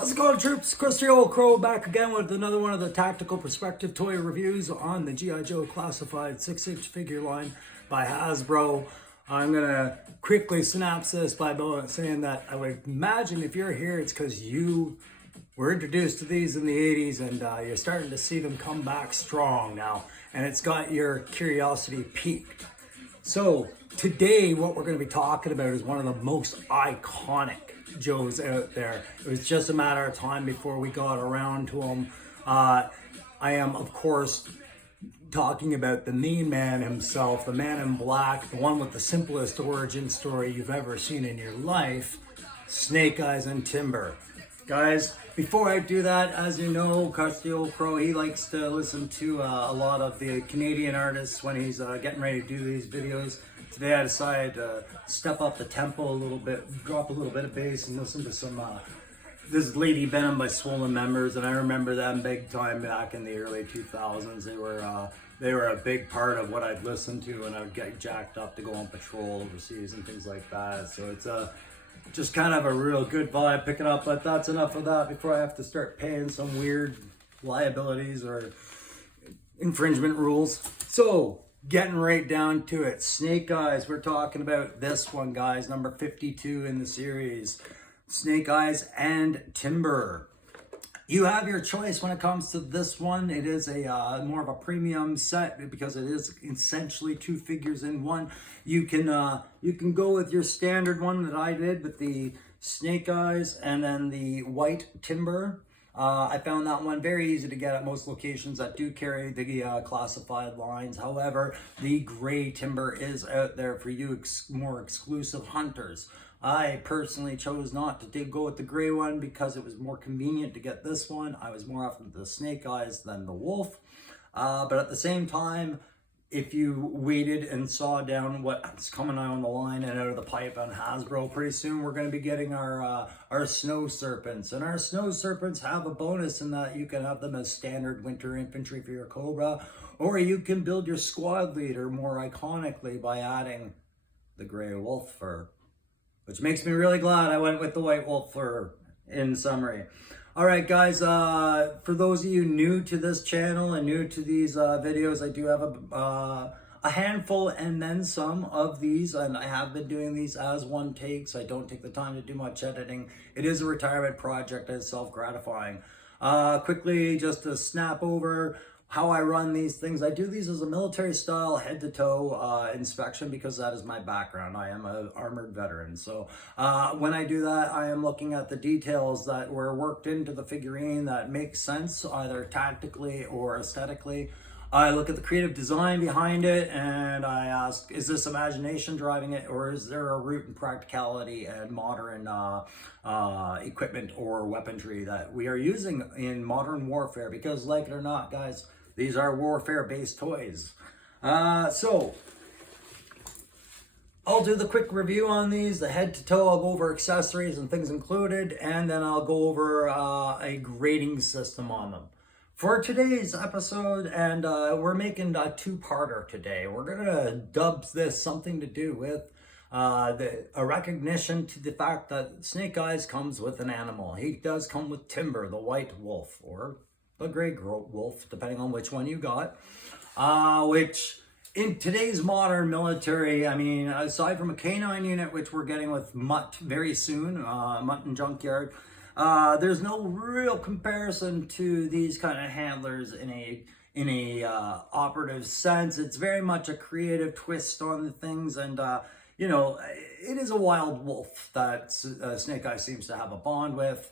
How's it going, troops? Chris the Old Crow back again with another one of the tactical perspective toy reviews on the G.I.Joe classified 6-inch figure line by Hasbro. I'm going to quickly synapse this by saying that I would imagine if you're here, it's because you were introduced to these in the 80s and you're starting to see them come back strong now. And it's got your curiosity piqued. So today what we're going to be talking about is one of the most iconic Joes out there. It was just a matter of time before we got around to them. I am, of course, talking about the main man himself, the man in black, the one with the simplest origin story you've ever seen in your life, Snake Eyes and Timber. Guys, before I do that, as you know, Chris the Old Crow, he likes to listen to a lot of the Canadian artists when he's getting ready to do these videos. Today I decided to step up the tempo a little bit, drop a little bit of bass and listen to some, this is Lady Venom by Swollen Members, and I remember them big time back in the early 2000s. They were a big part of what I'd listen to when I would get jacked up to go on patrol overseas and things like that. So it's just kind of a real good vibe picking up, but that's enough of that before I have to start paying some weird liabilities or infringement rules. So, getting right down to it. Snake Eyes, we're talking about this one, guys, number 52 in the series. Snake Eyes and Timber. You have your choice when it comes to this one. It is a more of a premium set because it is essentially two figures in one. You can go with your standard one that I did with the Snake Eyes and then the white Timber. I found that one very easy to get at most locations that do carry the classified lines. However, the gray Timber is out there for you more exclusive hunters. I personally chose not to go with the gray one because it was more convenient to get this one. I was more after the Snake Eyes than the wolf. But at the same time, if you waited and saw down what's coming out on the line and out of the pipe on Hasbro, pretty soon we're going to be getting our snow serpents. And our snow serpents have a bonus in that you can have them as standard winter infantry for your Cobra, or you can build your squad leader more iconically by adding the gray wolf fur, which makes me really glad I went with the white wolf fur in summary. All right, guys, for those of you new to this channel and new to these videos, I do have a handful and then some of these, and I have been doing these as one take, so I don't take the time to do much editing. It is a retirement project, it's self-gratifying. Quickly, just to snap over how I run these things. I do these as a military style head-to-toe inspection because that is my background. I am an armored veteran. So when I do that, I am looking at the details that were worked into the figurine that make sense either tactically or aesthetically. I look at the creative design behind it and I ask, is this imagination driving it, or is there a root in practicality and modern equipment or weaponry that we are using in modern warfare? Because like it or not, guys, these are warfare-based toys. So, I'll do the quick review on these, the head-to-toe. I'll go over accessories and things included, and then I'll go over a grading system on them. For today's episode, and we're making a two-parter today. We're going to dub this something to do with a recognition to the fact that Snake Eyes comes with an animal. He does come with Timber, the white wolf, or the gray wolf, depending on which one you got, which in today's modern military, I mean, aside from a canine unit, which we're getting with Mutt very soon, Mutt and Junkyard, there's no real comparison to these kind of handlers in a operative sense. It's very much a creative twist on the things, and you know, it is a wild wolf that Snake Eyes seems to have a bond with.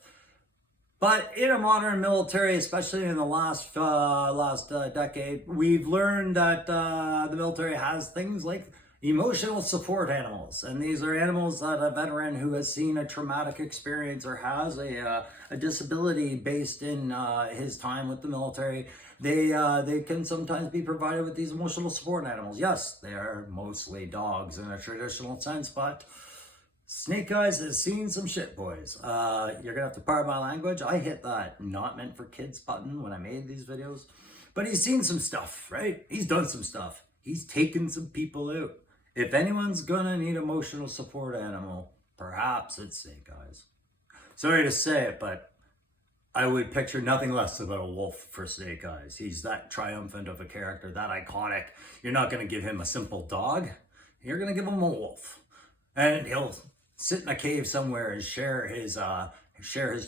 But in a modern military, especially in the last decade, we've learned that the military has things like emotional support animals. And these are animals that a veteran who has seen a traumatic experience or has a disability based in his time with the military, they can sometimes be provided with these emotional support animals. Yes, they are mostly dogs in a traditional sense, but Snake Eyes has seen some shit, boys. You're gonna have to pardon my language. I hit that not meant for kids button when I made these videos. But he's seen some stuff, right? He's done some stuff. He's taken some people out. If anyone's gonna need emotional support animal, perhaps it's Snake Eyes. Sorry to say it, but I would picture nothing less about a wolf for Snake Eyes. He's that triumphant of a character, that iconic. You're not going to give him a simple dog. You're going to give him a wolf. And he'll sit in a cave somewhere and share his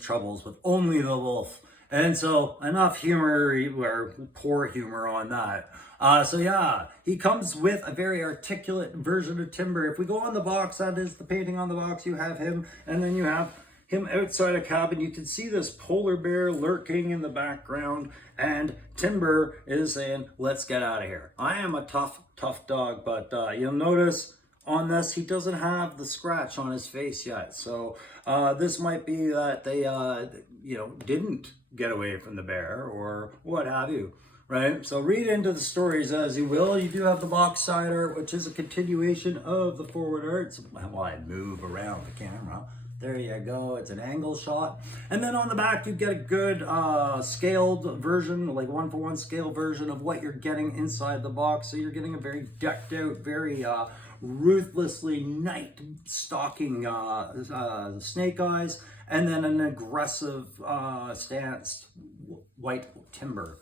troubles with only the wolf. And so enough humor, or poor humor on that. So yeah, he comes with a very articulate version of Timber. If we go on the box, that is the painting on the box, you have him, and then you have him outside a cabin. You can see this polar bear lurking in the background, and Timber is saying, let's get out of here. I am a tough dog, but you'll notice on this, he doesn't have the scratch on his face yet. So this might be that they, didn't get away from the bear or what have you, right? So read into the stories as you will. You do have the box side art, which is a continuation of the forward art. So while I move around the camera, there you go. It's an angle shot. And then on the back, you get a good scaled version, like 1-for-1 scale version of what you're getting inside the box. So you're getting a very decked out, very ruthlessly night stalking Snake Eyes, and then an aggressive stance white Timber.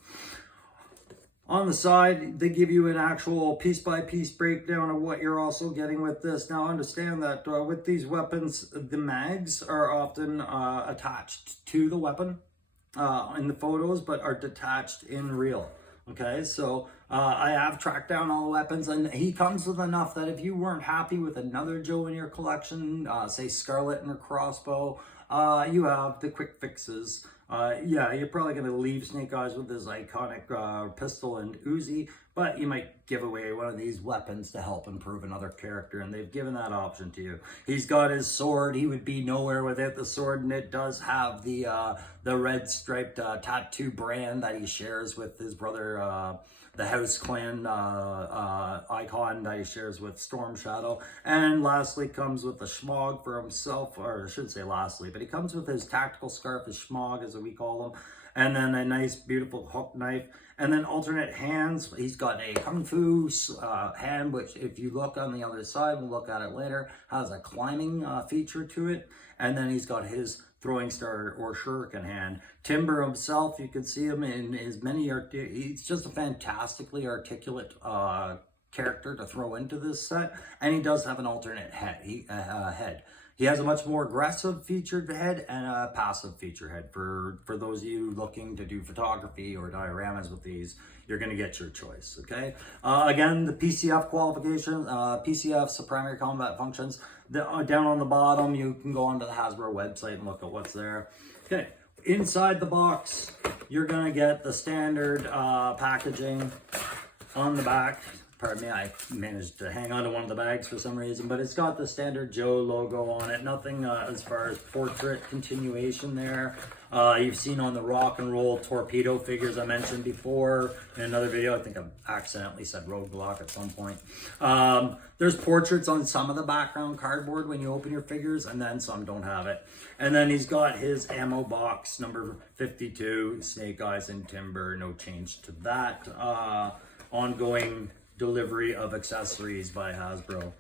On the side, they give you an actual piece-by-piece breakdown of what you're also getting with this. Now, understand that with these weapons, the mags are often attached to the weapon in the photos, but are detached in real. Okay, so I have tracked down all the weapons, and he comes with enough that if you weren't happy with another Joe in your collection, say Scarlet and her crossbow, you have the quick fixes. Yeah, you're probably going to leave Snake Eyes with his iconic pistol and Uzi, but you might give away one of these weapons to help improve another character, and they've given that option to you. He's got his sword. He would be nowhere without the sword, and it does have the red striped tattoo brand that he shares with his brother, the House Clan icon that he shares with Storm Shadow. And lastly comes with the schmog for himself, or I shouldn't say lastly, but he comes with his tactical scarf, his schmog as we call them, and then a nice beautiful hook knife, and then alternate hands. He's got a kung fu hand, which if you look on the other side, we'll look at it later, has a climbing feature to it, and then he's got his throwing star or shuriken hand. Timber himself, you can see him in his many he's just a fantastically articulate character to throw into this set, and he does have an alternate head. He has a much more aggressive featured head and a passive feature head. For those of you looking to do photography or dioramas with these, you're going to get your choice, okay? Again, the PCF qualifications, PCF's the primary combat functions. Down on the bottom, you can go onto the Hasbro website and look at what's there. Okay, inside the box, you're going to get the standard packaging on the back. Pardon me, I managed to hang on to one of the bags for some reason, but it's got the standard Joe logo on it. Nothing as far as portrait continuation there. You've seen on the rock and roll torpedo figures I mentioned before in another video. I think I accidentally said roadblock at some point. There's portraits on some of the background cardboard when you open your figures, and then some don't have it. And then he's got his ammo box, number 52, Snake Eyes and Timber. No change to that. Ongoing delivery of accessories by Hasbro.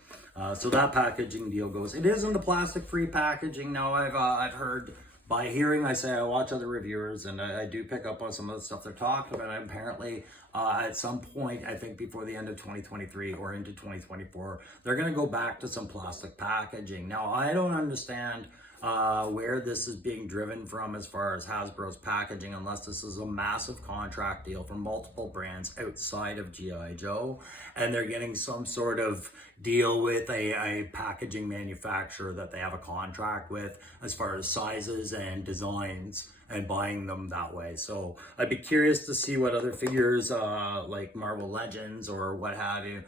So that packaging deal goes. It is in the plastic-free packaging. Now I've heard by hearing, I watch other reviewers, and I do pick up on some of the stuff they're talking about. And apparently, at some point, I think before the end of 2023 or into 2024, they're going to go back to some plastic packaging. Now, I don't understand where this is being driven from as far as Hasbro's packaging, unless this is a massive contract deal for multiple brands outside of G.I.Joe, and they're getting some sort of deal with a packaging manufacturer that they have a contract with as far as sizes and designs, and buying them that way. So I'd be curious to see what other figures like Marvel Legends or what have you,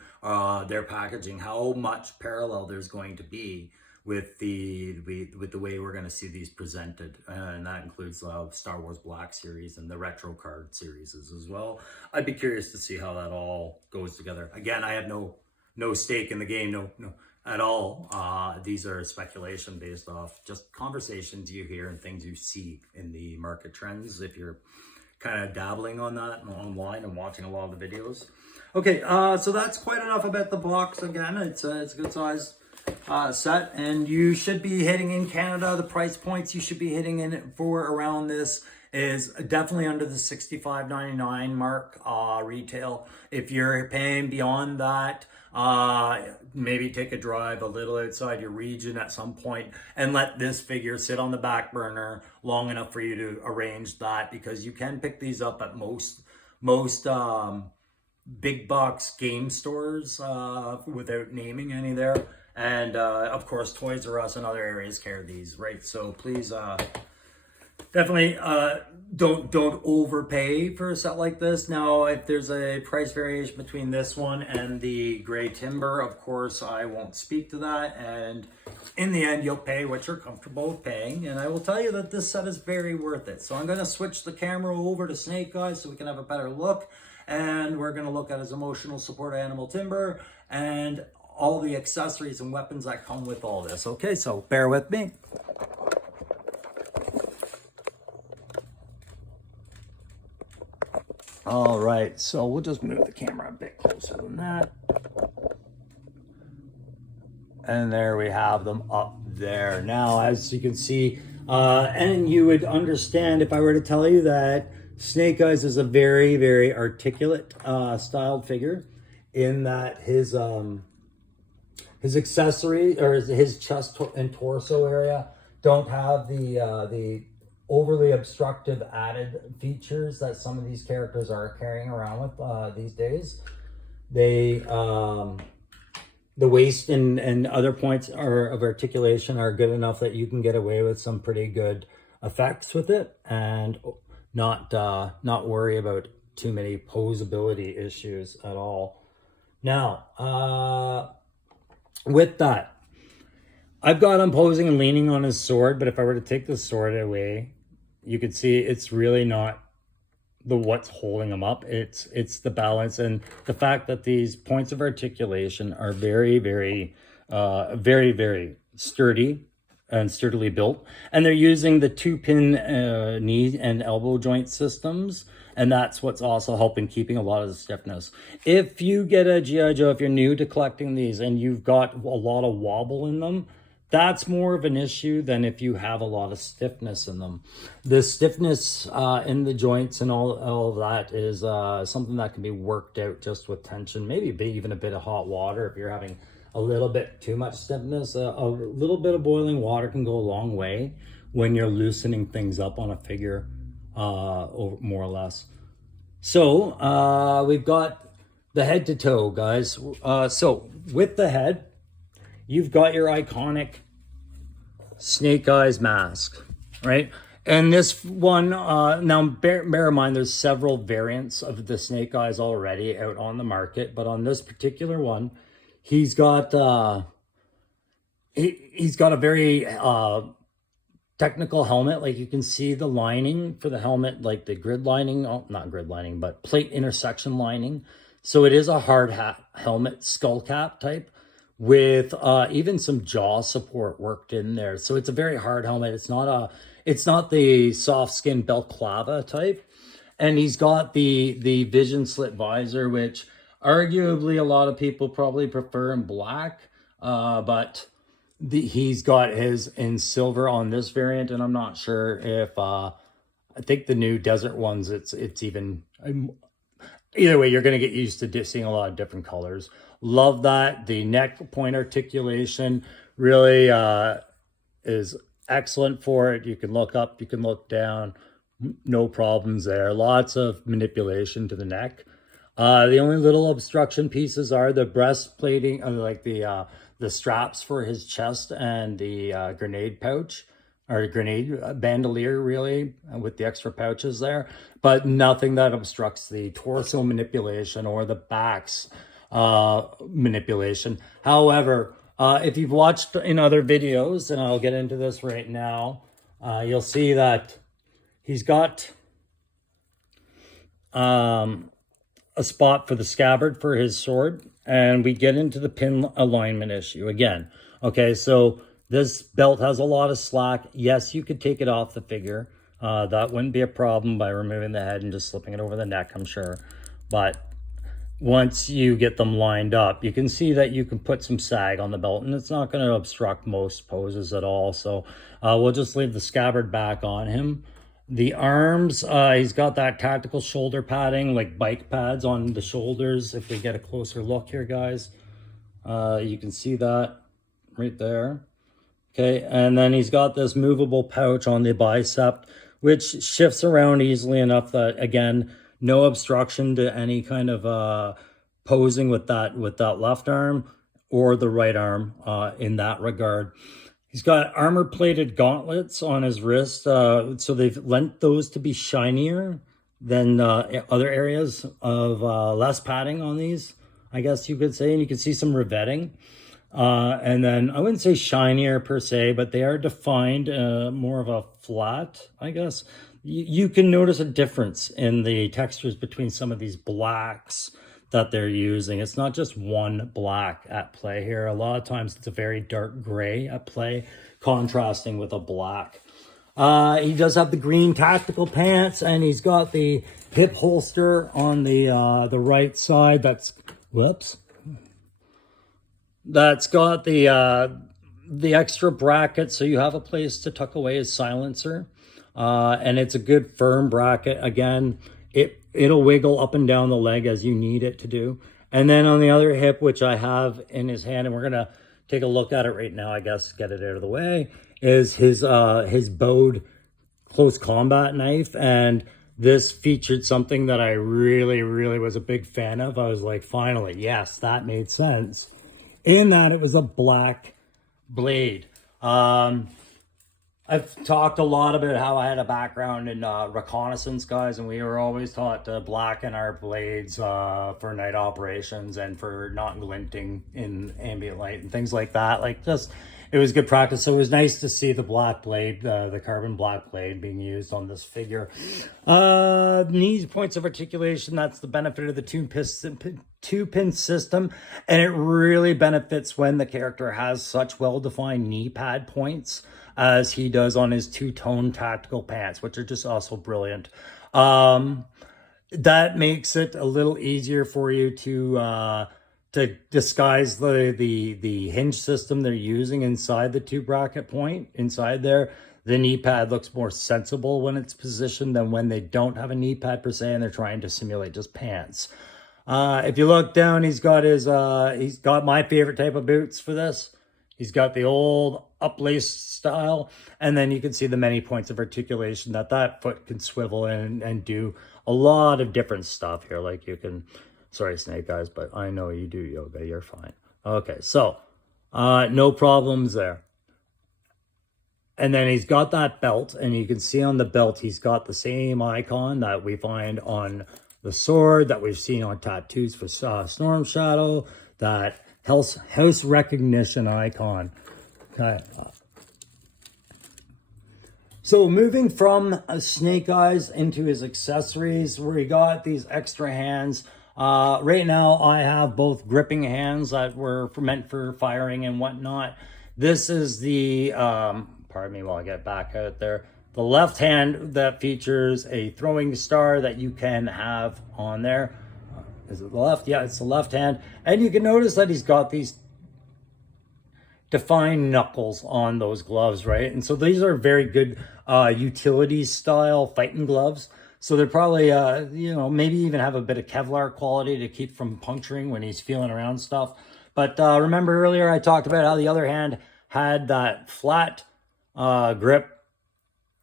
their packaging, how much parallel there's going to be with the way we're going to see these presented, and that includes Star Wars Black Series and the retro card series as well. I'd be curious to see how that all goes together. Again, I have no stake in the game, no at all. These are speculation based off just conversations you hear and things you see in the market trends, if you're kind of dabbling on that online and watching a lot of the videos. Okay, so that's quite enough about the box. Again, it's a good size set, and you should be hitting in Canada, the price points you should be hitting in for around this is definitely under the $65.99 mark retail. If you're paying beyond that, maybe take a drive a little outside your region at some point and let this figure sit on the back burner long enough for you to arrange that, because you can pick these up at most big box game stores without naming any there. And of course, Toys R Us and other areas carry these, right? So please definitely don't overpay for a set like this. Now, if there's a price variation between this one and the gray timber, of course, I won't speak to that. And in the end, you'll pay what you're comfortable with paying. And I will tell you that this set is very worth it. So I'm going to switch the camera over to Snake Eyes so we can have a better look. And we're going to look at his emotional support animal timber and all the accessories and weapons that come with all this. Okay, so bear with me. All right, so we'll just move the camera a bit closer than that. And there we have them up there. Now, as you can see, and you would understand if I were to tell you that Snake Eyes is a very, very articulate styled figure, in that his accessory, or his chest and torso area, don't have the overly obstructive added features that some of these characters are carrying around with these days. They the waist and other points of articulation are good enough that you can get away with some pretty good effects with it, and not worry about too many posability issues at all. Now, with that, I've got him posing and leaning on his sword, but if I were to take the sword away, you could see it's really not what's holding him up. It's the balance and the fact that these points of articulation are very, very, very sturdy and sturdily built. And they're using the 2-pin knee and elbow joint systems. And that's what's also helping keeping a lot of the stiffness. If you get a G.I. Joe, if you're new to collecting these and you've got a lot of wobble in them, that's more of an issue than if you have a lot of stiffness in them. The stiffness in the joints and all of that is something that can be worked out just with tension, maybe even a bit of hot water. If you're having a little bit too much stiffness, a little bit of boiling water can go a long way when you're loosening things up on a figure, more or less. So we've got the head to toe, guys. So with the head, you've got your iconic Snake Eyes mask, right? And this one, now bear in mind, there's several variants of the Snake Eyes already out on the market, but on this particular one, he's got he's got a very technical helmet. Like you can see the lining for the helmet, like the grid lining, not grid lining, but plate intersection lining. So it is a hard hat helmet, skull cap type, with even some jaw support worked in there. So it's a very hard helmet. It's not the soft skin balaclava type. And he's got the vision slit visor, which arguably a lot of people probably prefer in black, but he's got his in silver on this variant, and I'm not sure if I think the new desert ones, it's even either way, you're going to get used to seeing a lot of different colors. Love that. The neck point articulation really is excellent for it. You can look up, you can look down, no problems there. Lots of manipulation to the neck. The only little obstruction pieces are the breastplating, like the straps for his chest and the grenade pouch, or grenade bandolier, really, with the extra pouches there, but nothing that obstructs the torso manipulation or the back's manipulation. However, if you've watched in other videos, and I'll get into this right now, you'll see that he's got a spot for the scabbard for his sword, and we get into the pin alignment issue again. Okay, so this belt has a lot of slack. Yes, you could take it off the figure. That wouldn't be a problem by removing the head and just slipping it over the neck, I'm sure. But once you get them lined up, you can see that you can put some sag on the belt, and it's not going to obstruct most poses at all. So we'll just leave the scabbard back on him. The arms, he's got that tactical shoulder padding, like bike pads on the shoulders. If we get a closer look here, guys, you can see that right there. Okay, and then he's got this movable pouch on the bicep, which shifts around easily enough that, again, no obstruction to any kind of posing with that left arm or the right arm in that regard. He's got armor-plated gauntlets on his wrist, so they've lent those to be shinier than other areas of less padding on these, I guess you could say, and you can see some riveting. And then I wouldn't say shinier per se, but they are defined more of a flat, I guess. You can notice a difference in the textures between some of these blacks that they're using. It's not just one black at play here. A lot of times it's a very dark gray at play, contrasting with a black. He does have the green tactical pants, and he's got the hip holster on the right side. That's got the extra bracket, so you have a place to tuck away his silencer, and it's a good firm bracket. Again, it'll wiggle up and down the leg as you need it to do. And then on the other hip, which I have in his hand, and we're gonna take a look at it right now, I guess, get it out of the way, is his bowed close combat knife. And this featured something that I really was a big fan of. I was like, finally, yes, that made sense. In that it was a black blade. I've talked a lot about how I had a background in reconnaissance, guys, and we were always taught to blacken our blades for night operations and for not glinting in ambient light and things like that. Like, just, it was good practice. So it was nice to see the black blade, the carbon black blade being used on this figure. Knees, points of articulation, that's the benefit of the two-pin system, and it really benefits when the character has such well-defined knee pad points as he does on his two-tone tactical pants, which are just also brilliant. That makes it a little easier for you to disguise the hinge system they're using inside the two bracket point. Inside there, the knee pad looks more sensible when it's positioned than when they don't have a knee pad per se and they're trying to simulate just pants. If you look down, he's got my favorite type of boots for this. He's got the old up-laced style, and then you can see the many points of articulation that foot can swivel in and do a lot of different stuff here. Like you can, sorry, Snake Eyes, but I know you do yoga, you're fine. Okay, so no problems there. And then he's got that belt, and you can see on the belt, he's got the same icon that we find on the sword, that we've seen on tattoos for Storm Shadow, that house recognition icon. Okay. So moving from Snake Eyes into his accessories, where he got these extra hands. Right now I have both gripping hands that were meant for firing and whatnot. This is the, pardon me while I get back out there, the left hand that features a throwing star that you can have on there. Is it the left? Yeah, it's the left hand. And you can notice that he's got these defined knuckles on those gloves, right? And so these are very good utility style fighting gloves. So they're probably, maybe even have a bit of Kevlar quality to keep from puncturing when he's feeling around stuff. But remember earlier I talked about how the other hand had that flat grip,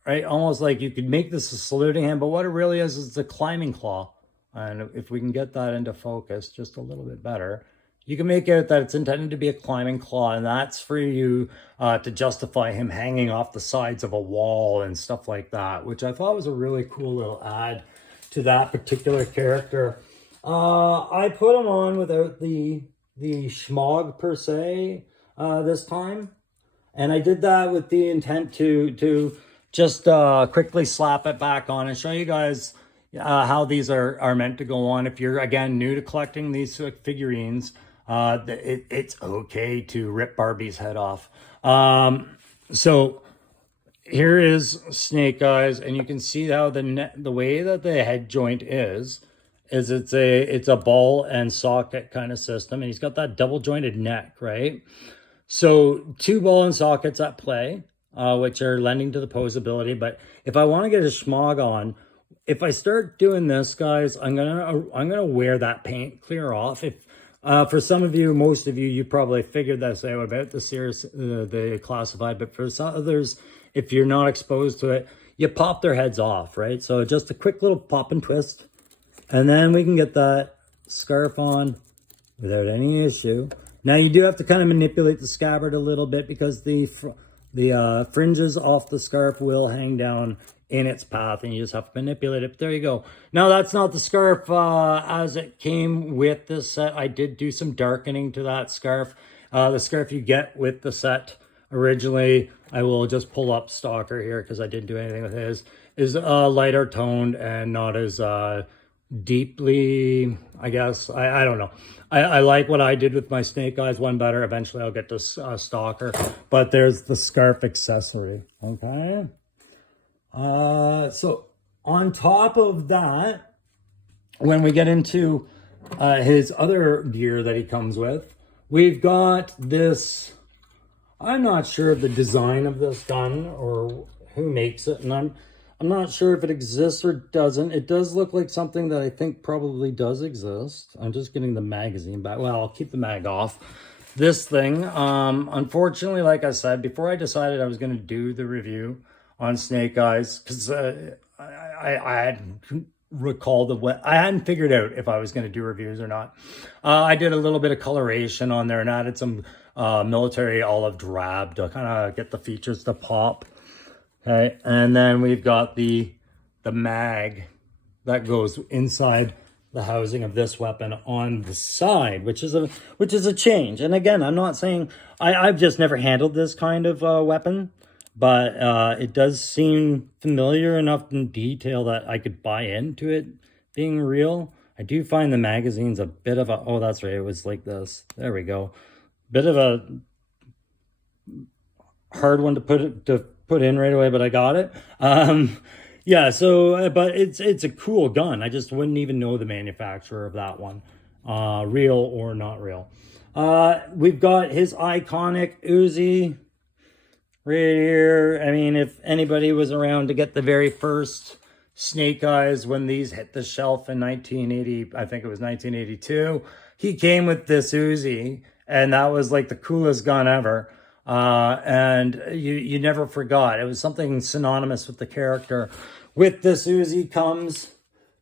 right? Almost like you could make this a saluting hand, but what it really is a climbing claw. And if we can get that into focus just a little bit better, you can make out that it's intended to be a climbing claw, and that's for you to justify him hanging off the sides of a wall and stuff like that, which I thought was a really cool little add to that particular character. I put him on without the schmog per se this time, and I did that with the intent to just quickly slap it back on and show you guys how these are meant to go on. If you're, again, new to collecting these figurines, it's okay to rip Barbie's head off. So here is Snake Eyes, and you can see how the way that the head joint is it's a ball and socket kind of system, and he's got that double jointed neck, right? So two ball and sockets at play. which are lending to the posability. But if I want to get a schmog on, if I start doing this, guys, I'm gonna wear that paint clear off. If for some of you, most of you, you probably figured this out about the series, the classified. But for some others, if you're not exposed to it, you pop their heads off, right? So just a quick little pop and twist, and then we can get that scarf on without any issue. Now you do have to kind of manipulate the scabbard a little bit because the fringes off the scarf will hang down in its path, and you just have to manipulate it. But there you go. Now that's not the scarf as it came with this set. I did do some darkening to that scarf. The scarf you get with the set originally, I will just pull up Stalker here because I didn't do anything with his, is lighter toned and not as deeply, I guess. I don't know. I like what I did with my Snake Eyes one better. Eventually I'll get this Stalker, but there's the scarf accessory. Okay. So on top of that, when we get into his other gear that he comes with, we've got this. I'm not sure of the design of this gun or who makes it, and I'm not sure if it exists or doesn't. It does look like something that I think probably does exist. I'm just getting the magazine back. Well, I'll keep the mag off. This thing, unfortunately, like I said, before I decided I was going to do the review on Snake Eyes, because I hadn't recalled I hadn't figured out if I was going to do reviews or not. I did a little bit of coloration on there and added some military olive drab to kind of get the features to pop. Okay, and then we've got the mag that goes inside the housing of this weapon on the side, which is a change. And again, I'm not saying I've just never handled this kind of weapon, but it does seem familiar enough in detail that I could buy into it being real. I do find the magazine's a bit of a, oh, that's right, it was like this. There we go. Bit of a hard one to put in right away, but I got it. Yeah, so, but it's a cool gun. I just wouldn't even know the manufacturer of that one, real or not real. We've got his iconic Uzi right here. I mean, if anybody was around to get the very first Snake Eyes when these hit the shelf in 1980, I think it was 1982, he came with this Uzi, and that was like the coolest gun ever. And you never forgot. It was something synonymous with the character. With this Uzi comes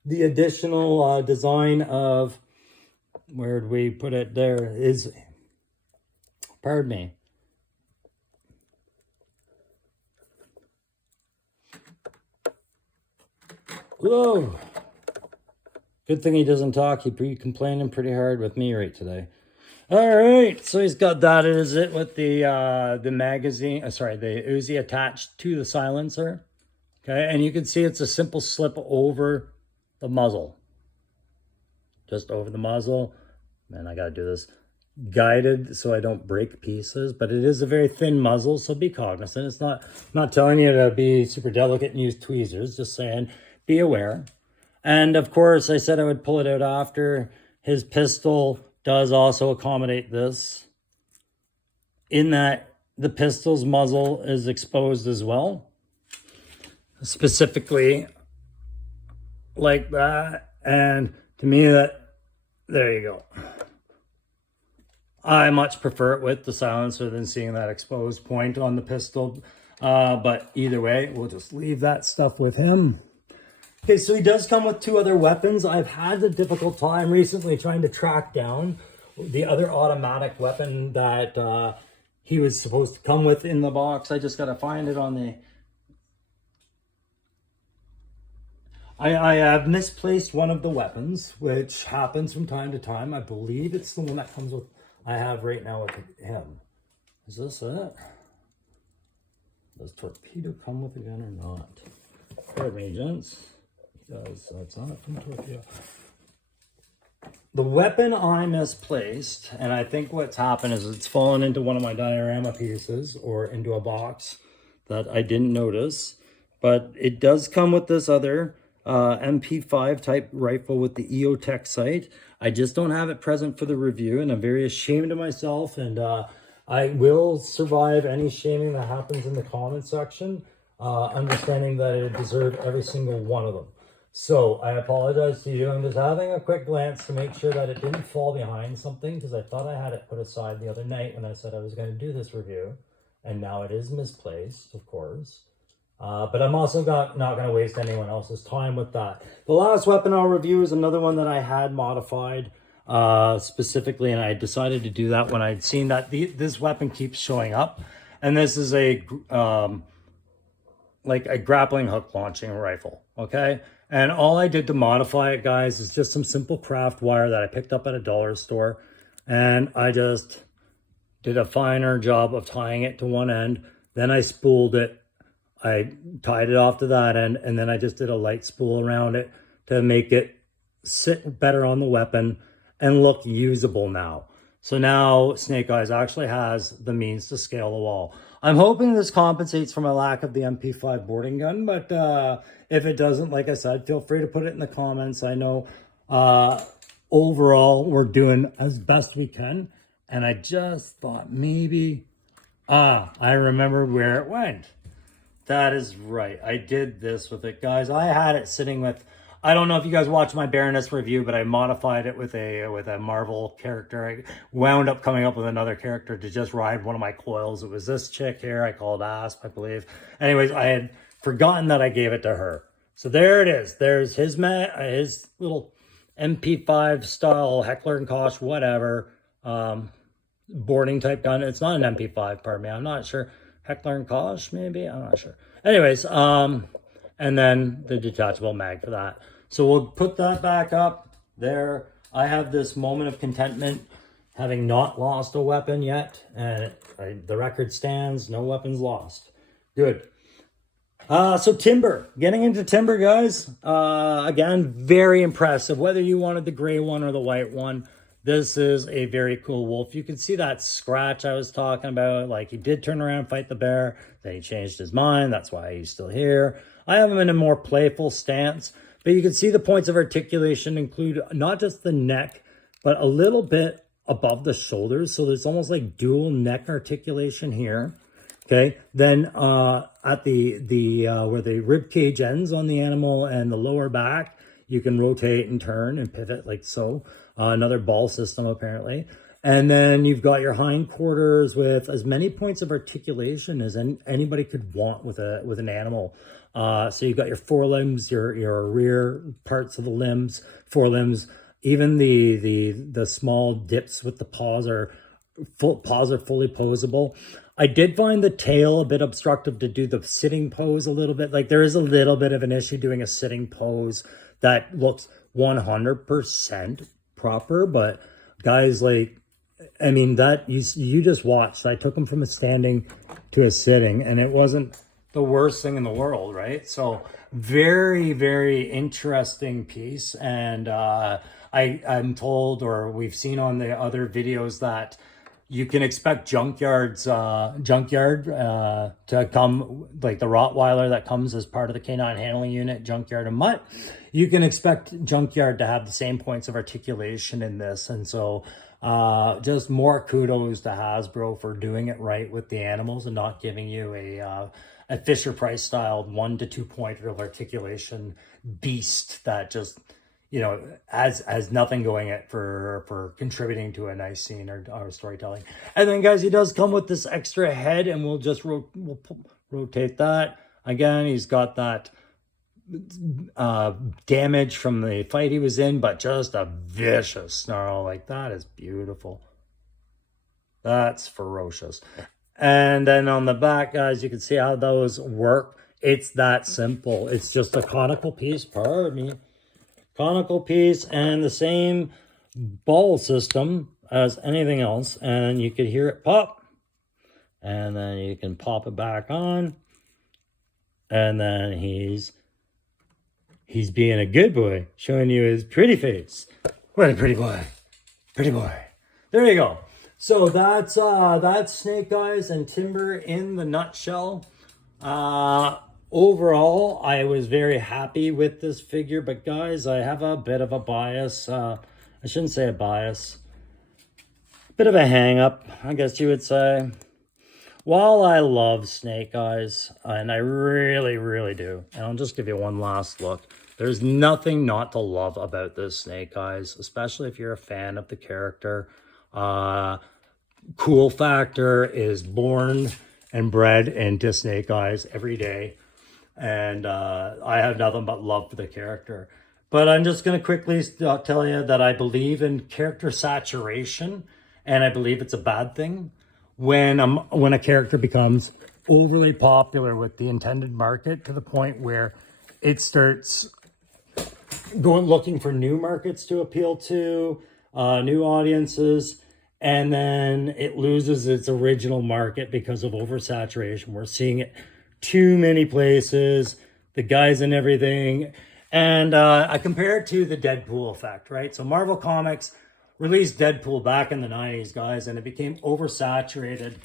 the additional design of, where did we put it? There is, pardon me. Whoa. Good thing he doesn't talk. He'd be complaining pretty hard with me right today. All right, so he's got that. Is it with the magazine? Sorry, the Uzi attached to the silencer. Okay, and you can see it's a simple slip over the muzzle, just over the muzzle. Man, I gotta do this guided so I don't break pieces. But it is a very thin muzzle, so be cognizant. It's not telling you to be super delicate and use tweezers. Just saying, be aware. And of course, I said I would pull it out after. His pistol does also accommodate this, in that the pistol's muzzle is exposed as well, specifically like that. And to me, there you go. I much prefer it with the silencer than seeing that exposed point on the pistol, but either way, we'll just leave that stuff with him. Okay, so he does come with two other weapons. I've had a difficult time recently trying to track down the other automatic weapon that he was supposed to come with in the box. I just got to find it on the... I have misplaced one of the weapons, which happens from time to time. I believe it's the one that comes with... I have right now with him. Is this it? Does Torpedo come with a gun or not? Pardon me, gents. Does, so it's not from Torpedo. The weapon I misplaced, and I think what's happened is it's fallen into one of my diorama pieces or into a box that I didn't notice, but it does come with this other MP5 type rifle with the EOTech sight. I just don't have it present for the review, and I'm very ashamed of myself, and I will survive any shaming that happens in the comment section, understanding that I deserve every single one of them. So I apologize to you. I'm just having a quick glance to make sure that it didn't fall behind something, because I thought I had it put aside the other night when I said I was going to do this review, and now it is misplaced, of course. But I'm also not going to waste anyone else's time with that. The last weapon I'll review is another one that I had modified specifically, and I decided to do that when I'd seen that this weapon keeps showing up. And this is a like a grappling hook launching rifle, okay? And all I did to modify it, guys, is just some simple craft wire that I picked up at a dollar store. And I just did a finer job of tying it to one end. Then I spooled it. I tied it off to that end, and then I just did a light spool around it to make it sit better on the weapon and look usable now. So now Snake Eyes actually has the means to scale the wall. I'm hoping this compensates for my lack of the MP5 boarding gun, but if it doesn't, like I said, feel free to put it in the comments. I know overall we're doing as best we can, and I just thought maybe, I remember where it went. That is right. I did this with it, guys. I had it sitting with, I don't know if you guys watched my Baroness review, but I modified it with a Marvel character. I wound up coming up with another character to just ride one of my coils. It was this chick here. I called Asp, I believe. Anyways, I had forgotten that I gave it to her. So there it is. There's his little MP5 style Heckler and Koch, whatever, boarding type gun. It's not an MP5, pardon me. I'm not sure. Heckler and Koch, maybe? I'm not sure. Anyways, and then the detachable mag for that. So we'll put that back up there. I have this moment of contentment, having not lost a weapon yet. And the record stands, no weapons lost. Good. So timber, getting into timber, guys. Again, very impressive. Whether you wanted the gray one or the white one, this is a very cool wolf. You can see that scratch I was talking about. Like, he did turn around and fight the bear. Then he changed his mind. That's why he's still here. I have him in a more playful stance. But you can see the points of articulation include not just the neck, but a little bit above the shoulders. So there's almost like dual neck articulation here. Okay. Then at the where the rib cage ends on the animal and the lower back, you can rotate and turn and pivot like so. Another ball system, apparently. And then you've got your hindquarters with as many points of articulation as anybody could want with an animal. So you've got your forelimbs, your rear parts of the limbs, forelimbs, even the small dips with the paws are fully posable. I did find the tail a bit obstructive to do the sitting pose a little bit. Like, there is a little bit of an issue doing a sitting pose that looks 100% proper, but guys, like, I mean, that you just watched. I took him from a standing to a sitting, and it wasn't the worst thing in the world, right? So very, very interesting piece. And I'm told, or we've seen on the other videos, that you can expect junkyard to come, like the Rottweiler that comes as part of the canine handling unit, Junkyard and Mutt. You can expect Junkyard to have the same points of articulation in this. And so just more kudos to Hasbro for doing it right with the animals and not giving you a Fisher-Price styled 1 to 2 point of articulation beast that just, you know, has nothing going it for contributing to a nice scene or storytelling. And then, guys, he does come with this extra head, and we'll just rotate that. Again, he's got that damage from the fight he was in, but just a vicious snarl. Like, that is beautiful. That's ferocious. And then on the back, guys, you can see how those work. It's that simple. It's just a conical piece, pardon me. Conical piece and the same ball system as anything else, and you could hear it pop, and then you can pop it back on, and then he's being a good boy, showing you his pretty face. What a pretty boy. Pretty boy. There you go. So that's Snake Eyes and Timber in the nutshell. Overall, I was very happy with this figure, but guys, I have a bit of a bias. I shouldn't say a bias. bit of a hang up, I guess you would say. While I love Snake Eyes, and I really, really do, and I'll just give you one last look, there's nothing not to love about this Snake Eyes, especially if you're a fan of the character. Cool factor is born and bred into Snake Eyes every day, and I have nothing but love for the character. But I'm just going to quickly tell you that I believe in character saturation, and I believe it's a bad thing when a character becomes overly popular with the intended market to the point where it starts going looking for new markets to appeal to, new audiences, and then it loses its original market because of oversaturation. We're seeing it too many places, the guys and everything. And I compare it to the Deadpool effect, right? So Marvel Comics released Deadpool back in the 90s, guys, and it became oversaturated.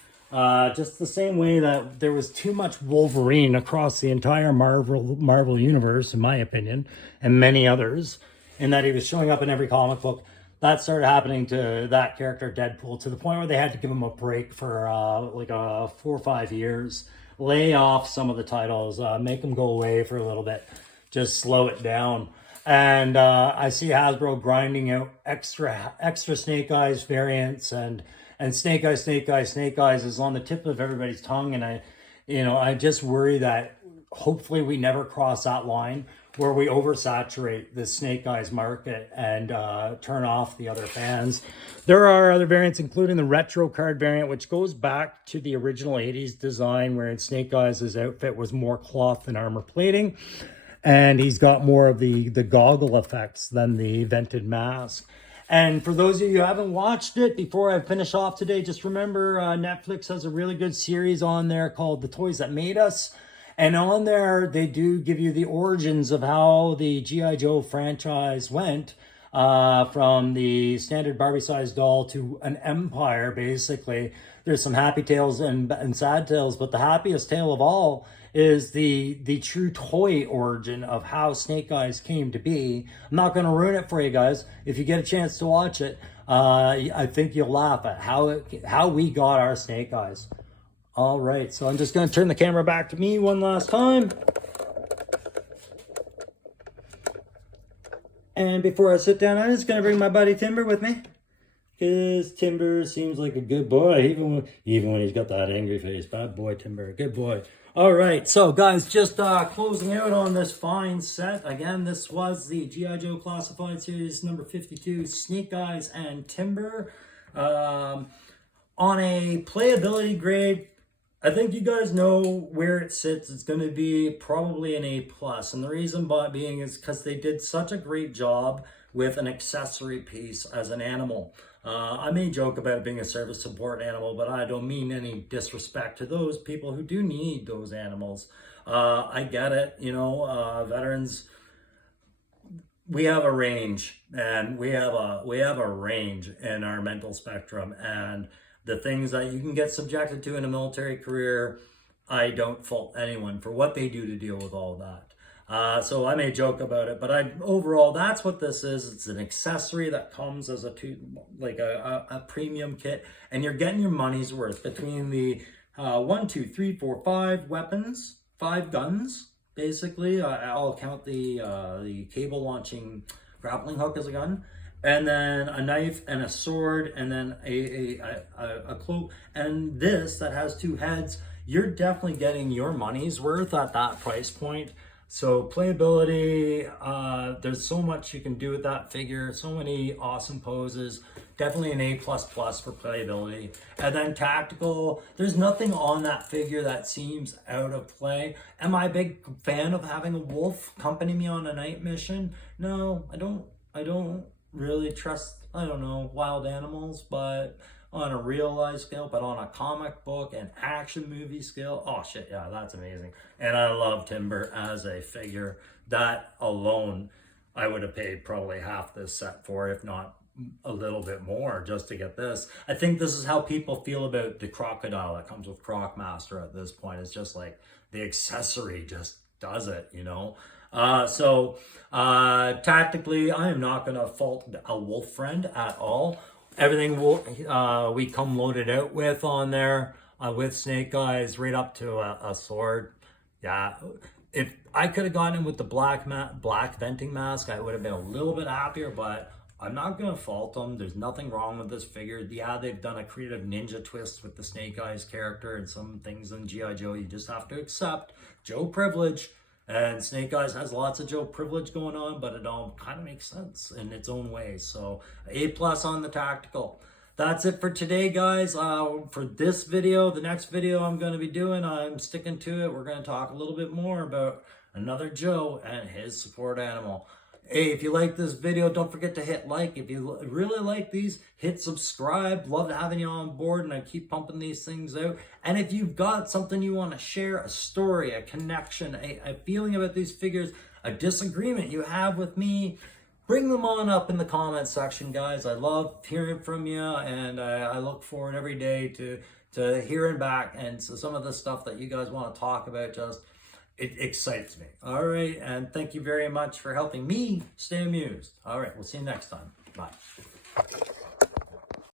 Just the same way that there was too much Wolverine across the entire Marvel universe, in my opinion, and many others, in that he was showing up in every comic book. That started happening to that character, Deadpool, to the point where they had to give him a break for 4 or 5 years, lay off some of the titles, make him go away for a little bit, just slow it down. And I see Hasbro grinding out extra Snake Eyes variants, and Snake Eyes is on the tip of everybody's tongue. And I just worry that hopefully we never cross that line where we oversaturate the Snake Eyes market and turn off the other fans. There are other variants, including the retro card variant, which goes back to the original 80s design, where in Snake Eyes' outfit was more cloth than armor plating. And he's got more of the goggle effects than the vented mask. And for those of you who haven't watched it, before I finish off today, just remember Netflix has a really good series on there called The Toys That Made Us. And on there, they do give you the origins of how the G.I.Joe franchise went from the standard Barbie-sized doll to an empire, basically. There's some happy tales and sad tales, but the happiest tale of all is the true toy origin of how Snake Eyes came to be. I'm not going to ruin it for you guys. If you get a chance to watch it, I think you'll laugh at how we got our Snake Eyes. All right, so I'm just going to turn the camera back to me one last time. And before I sit down, I'm just going to bring my buddy Timber with me. Because Timber seems like a good boy, even when he's got that angry face. Bad boy, Timber, good boy. All right, so guys, just closing out on this fine set. Again, this was the G.I.Joe Classified Series number 52, Snake Eyes and Timber. On a playability grade, I think you guys know where it sits. It's going to be probably an A+. And the reason being is because they did such a great job with an accessory piece as an animal. I may joke about it being a service support animal, but I don't mean any disrespect to those people who do need those animals. I get it, veterans, we have a range, and we have a range in our mental spectrum, and the things that you can get subjected to in a military career, I don't fault anyone for what they do to deal with all that. So I may joke about it, but overall, that's what this is. It's an accessory that comes as a premium kit, and you're getting your money's worth between the 1, 2, 3, 4, 5 weapons, 5 guns, basically. I'll count the cable launching grappling hook as a gun, and then a knife and a sword, and then a cloak, and this that has 2 heads. You're definitely getting your money's worth at that price point. So playability, there's so much you can do with that figure, so many awesome poses, definitely an A++ for playability. And then tactical, there's nothing on that figure that seems out of play. Am I a big fan of having a wolf accompany me on a night mission? No, I don't really trust, wild animals, but on a real life scale, but on a comic book and action movie scale, oh shit, yeah, that's amazing. And I love Timber as a figure. That alone, I would have paid probably half this set for, if not a little bit more, just to get this. I think this is how people feel about the crocodile that comes with Crocmaster at this point. It's just like the accessory just does it, tactically, I am not going to fault a wolf friend at all. everything we come loaded out with on there, with Snake Eyes right up to a sword. Yeah, if I could have gotten him with the black venting mask, I would have been a little bit happier, but I'm not going to fault them. There's nothing wrong with this figure. Yeah, they've done a creative ninja twist with the Snake Eyes character and some things in G.I. Joe you just have to accept. Joe privilege. And Snake Eyes has lots of Joe privilege going on, but it all kind of makes sense in its own way. So A+ on the tactical. That's it for today, guys. For this video, the next video I'm going to be doing, I'm sticking to it. We're going to talk a little bit more about another Joe and his support animal. Hey, if you like this video, don't forget to hit like. If you really like these, hit subscribe. Love having you on board, and I keep pumping these things out. And if you've got something you want to share, a story, a connection, a feeling about these figures, a disagreement you have with me, bring them on up in the comment section, guys. I love hearing from you, and I look forward every day to hearing back. And so some of the stuff that you guys want to talk about, it excites me. All right, and thank you very much for helping me stay amused. All right, we'll see you next time. Bye.